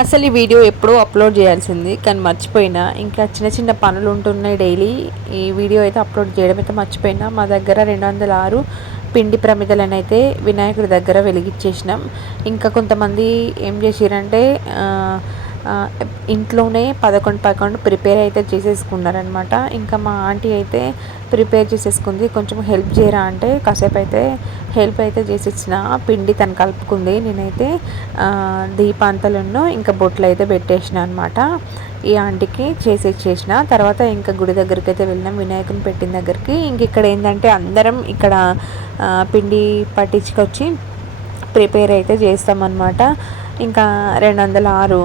అసలు ఈ వీడియో ఎప్పుడో అప్లోడ్ చేయాల్సింది కానీ మర్చిపోయినా. ఇంకా చిన్న చిన్న పనులు ఉంటున్నాయి డైలీ. ఈ వీడియో అయితే అప్లోడ్ చేయడం అయితే మర్చిపోయినా. మా దగ్గర 206 పిండి ప్రమిదలను అయితే వినాయకుడి దగ్గర వెలిగించేసినాం. ఇంకా కొంతమంది ఏం చేసిరంటే ఇంట్లోనే 11 ప్రిపేర్ అయితే చేసేసుకున్నారనమాట. ఇంకా మా ఆంటీ అయితే ప్రిపేర్ చేసేసుకుంది. కొంచెం హెల్ప్ చేయరా అంటే కాసేపు అయితే హెల్ప్ అయితే చేసిచ్చిన. పిండి తను కలుపుకుంది. నేనైతే దీపాంతలను ఇంకా బొట్లు అయితే పెట్టేసిన అనమాట. ఈ ఆంటీకి చేసి ఇచ్చేసిన తర్వాత ఇంకా గుడి దగ్గరికి అయితే వెళ్ళినాం, వినాయకుని పెట్టిన దగ్గరికి. ఇంక ఇక్కడ ఏంటంటే అందరం ఇక్కడ పిండి పట్టించుకొచ్చి ప్రిపేర్ అయితే చేస్తామన్నమాట. ఇంకా 206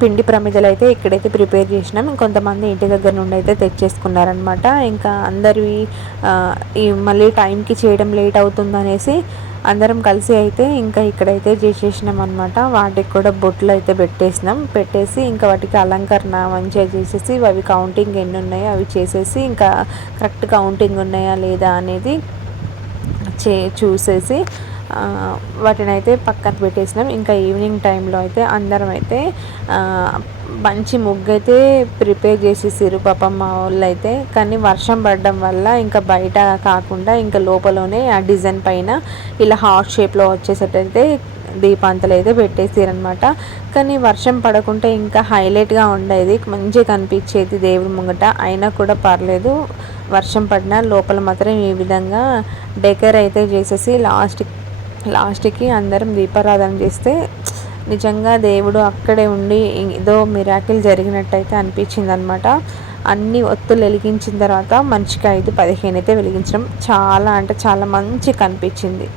పిండి ప్రమిదలు అయితే ఇక్కడైతే ప్రిపేర్ చేసినాం. ఇంకొంతమంది ఇంటి దగ్గర నుండి అయితే తెచ్చేసుకున్నారనమాట. ఇంకా అందరివి ఈ మళ్ళీ టైంకి చేయడం లేట్ అవుతుందనేసి అందరం కలిసి అయితే ఇంకా ఇక్కడైతే చేసేసినాం అనమాట. వాటికి కూడా బొట్లు అయితే పెట్టేసి ఇంకా వాటికి అలంకరణ మంచిగా చేసేసి అవి కౌంటింగ్ ఎన్ని ఉన్నాయో అవి చేసేసి ఇంకా కరెక్ట్ కౌంటింగ్ ఉన్నాయా లేదా అనేది చూసేసి వాటిని అయితే పక్కన పెట్టేసినాం. ఇంకా ఈవినింగ్ టైంలో అయితే అందరం అయితే మంచి ముగ్గు అయితే ప్రిపేర్ చేసేసారు పాపం మా వాళ్ళు అయితే. కానీ వర్షం పడడం వల్ల ఇంకా బయట కాకుండా ఇంకా లోపలనే ఆ డిజైన్ పైన ఇలా హార్ట్ షేప్లో వచ్చేసేటైతే దీపాంతలు అయితే పెట్టేసారనమాట. కానీ వర్షం పడకుంటే ఇంకా హైలైట్గా ఉండేది, మంచిగా కనిపించేది దేవుడి ముంగట. అయినా కూడా పర్లేదు, వర్షం పడినా లోపల మాత్రం ఈ విధంగా డెకర్ అయితే చేసేసి లాస్ట్కి అందరం దీపారాధన చేస్తే నిజంగా దేవుడు అక్కడే ఉండి ఏదో మిరాకిల్ జరిగినట్టయితే అనిపించింది అనమాట. అన్ని ఒత్తులు వెలిగించిన తర్వాత మంచిగా 15 అయితే వెలిగించడం చాలా అంటే చాలా మంచిగా కనిపించింది.